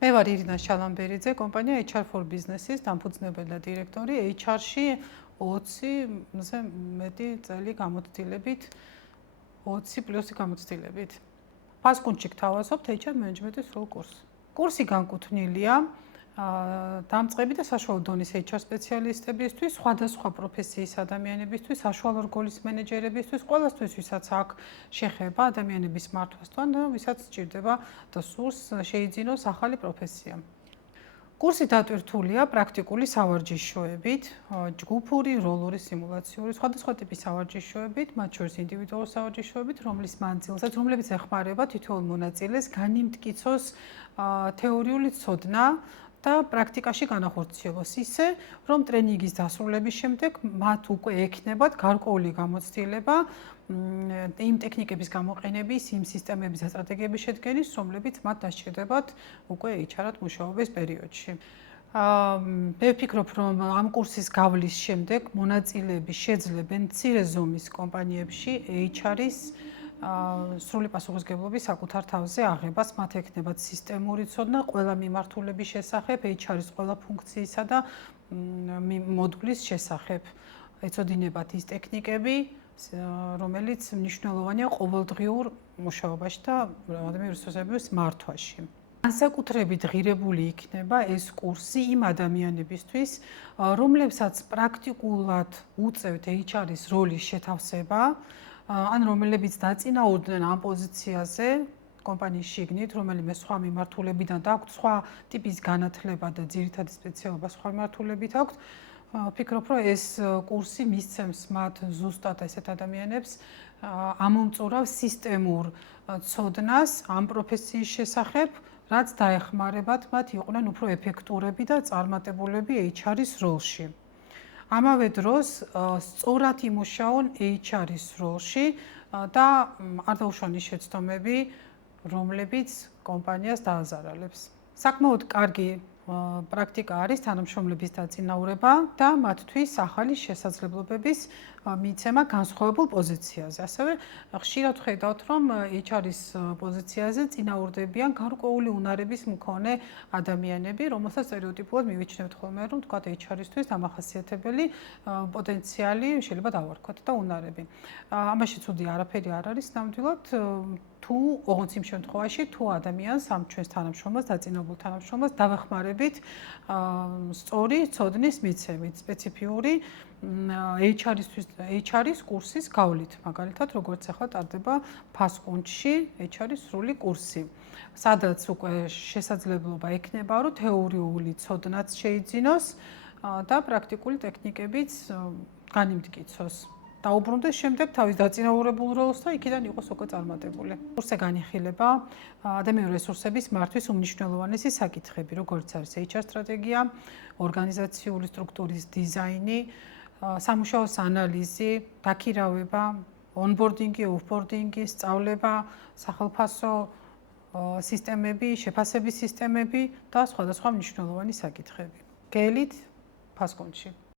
მე ვარ ირინა შალამბერიძე, კომპანია HR for Business-ის დამფუძნებელი და დირექტორი. HR-ში 20-ზე მეტი წელი გამოცდილებით, 20 პლუსი გამოცდილებით. ფასკუნჩი გთავაზობთ HR მენეჯმენტის სრულ კურსს. კურსი განკუთვნილია დამწყები და საშუალო დონის HR სპეციალისტებისთვის, სხვადასხვა პროფესიის ადამიანებისთვის, საშუალო რგოლის მენეჯერებისთვის, ყველასთვის, ვისაც აქვს შეხება ადამიანების მართვასთან და ვისაც სჭირდება და სურს შეიძინოს ახალი პროფესია. კურსი დატვირთულია პრაქტიკული სავარჯიშოებით, ჯგუფური, როლური, სიმულაციური, სხვადასხვა ტიპის სავარჯიშოებით, მათ შორის ინდივიდუალური სავარჯიშოებით, რომლებიც ეხმარება თითოეულ მონაწილეს განიმტკიცოს თეორიული ცოდნა და პრაქტიკაში განახორციელოს ისე, რომ ტრენინგის დასრულების შემდეგ მათ უკვე ექნებათ გარკვეული გამოცდილება იმ ტექნიკების გამოყენების, იმ სისტემების და სტრატეგიების შედგენის, რომლებიც მათ დასჭირდებათ უკვე HR-ად მუშაობის პერიოდში. მე ვფიქრობ, რომ ამ კურსის გავლის შემდეგ მონაწილეები შეძლებენ მცირე ზომის კომპანიებში HR-ის სრული პასუხისმგებლობის საკუთარ თავზე აღებას, მათ ექნებათ სისტემური ცოდნა ყველა მიმართულების შესახებ, HR-ის ყველა ფუნქციისა და მოდულის შესახებ. ეცოდინებათ ის ტექნიკები, რომელიც მნიშვნელოვანია ყოველდღიურ მუშაობაში და ადამიანის რესურსების მართვაში. განსაკუთრებით ღირებული იქნება ეს კურსი იმ ადამიანებისთვის, რომლებსაც პრაქტიკულად უწევთ HR-ის როლის შეთავსება, ან რომლებიც დაწინაურდნენ ამ პოზიციაზე კომპანიის შიგნით, რომელიმე სხვა მიმართულებიდან და აქვთ სხვა ტიპის განათლება და ძირითადი სპეციალობა სხვა მიმართულებით აქვთ. ვფიქრობ, რომ ეს კურსი მისცემს მათ ზუსტად ესეთ ადამიანებს ამომწურავ სისტემურ ცოდნას ამ პროფესიის შესახებ, რაც დაეხმარებათ მათ იყვნენ უფრო ეფექტურები და წარმატებულები HR-ის როლში. ამავე დროს სწორად იმუშაონ HR-ის როლში და არ დაუშვან ის შეცდომები, რომლებიც კომპანიას დააზარალებს. საკმაოდ კარგი პრაქტიკა არის თანამშრომლების დაწინაურება და მათთვის ახალი შესაძლებლობების მიცემა განსხვავებულ პოზიციაზე. ასევე ხშირად ვხედავთ, რომ HR-ის პოზიციაზე წინაურდებიან გარკვეული უნარების მქონე ადამიანები, რომელსაც სტერეოტიპულად მივიჩნევთ ხოლმე, რომ თქვათ HR-ისთვის დამახასიათებელი პოტენციალი შეიძლება დავარქვათ და უნარები. ამაში ცუდი არაფერი არ არის ნამდვილად. თუ ოღონდ იმ შემთხვევაში, თუ ადამიანს ამ ჩვენს თანამშრომლს, დაწინაურებულ თანამშრომლს დავეხმარებით სწორი ცოდნის მიცემით, სპეციფიური HR-ის კურსის გავლით, მაგალითად, როგორც ახლა ტარდება ფასკუნჩში HR-ის სრული კურსი, სადაც უკვე შესაძლებლობა ექნება, რომ თეორიული ცოდნაც შეიძინოს და პრაქტიკული ტექნიკებიც განიმტკიცოს. დაუბრუნდეს შემდეგ თავის დაწინაურებულ როლს და იქიდან იყოს უკვე წარმატებული. კურსზე განიხილება ადამიანური რესურსების მართვის უმნიშვნელოვანესი საკითხები, როგორც არის HR სტრატეგია, ორგანიზაციული სტრუქტურის დიზაინი, სამუშაოს ანალიზი, დაქირავება, onboarding-ი, off-boarding-ი, სწავლება, სახელმფასო სისტემები, შეფასების სისტემები და სხვადასხვა მნიშვნელოვანი საკითხები. გელით ფასკუნჩი.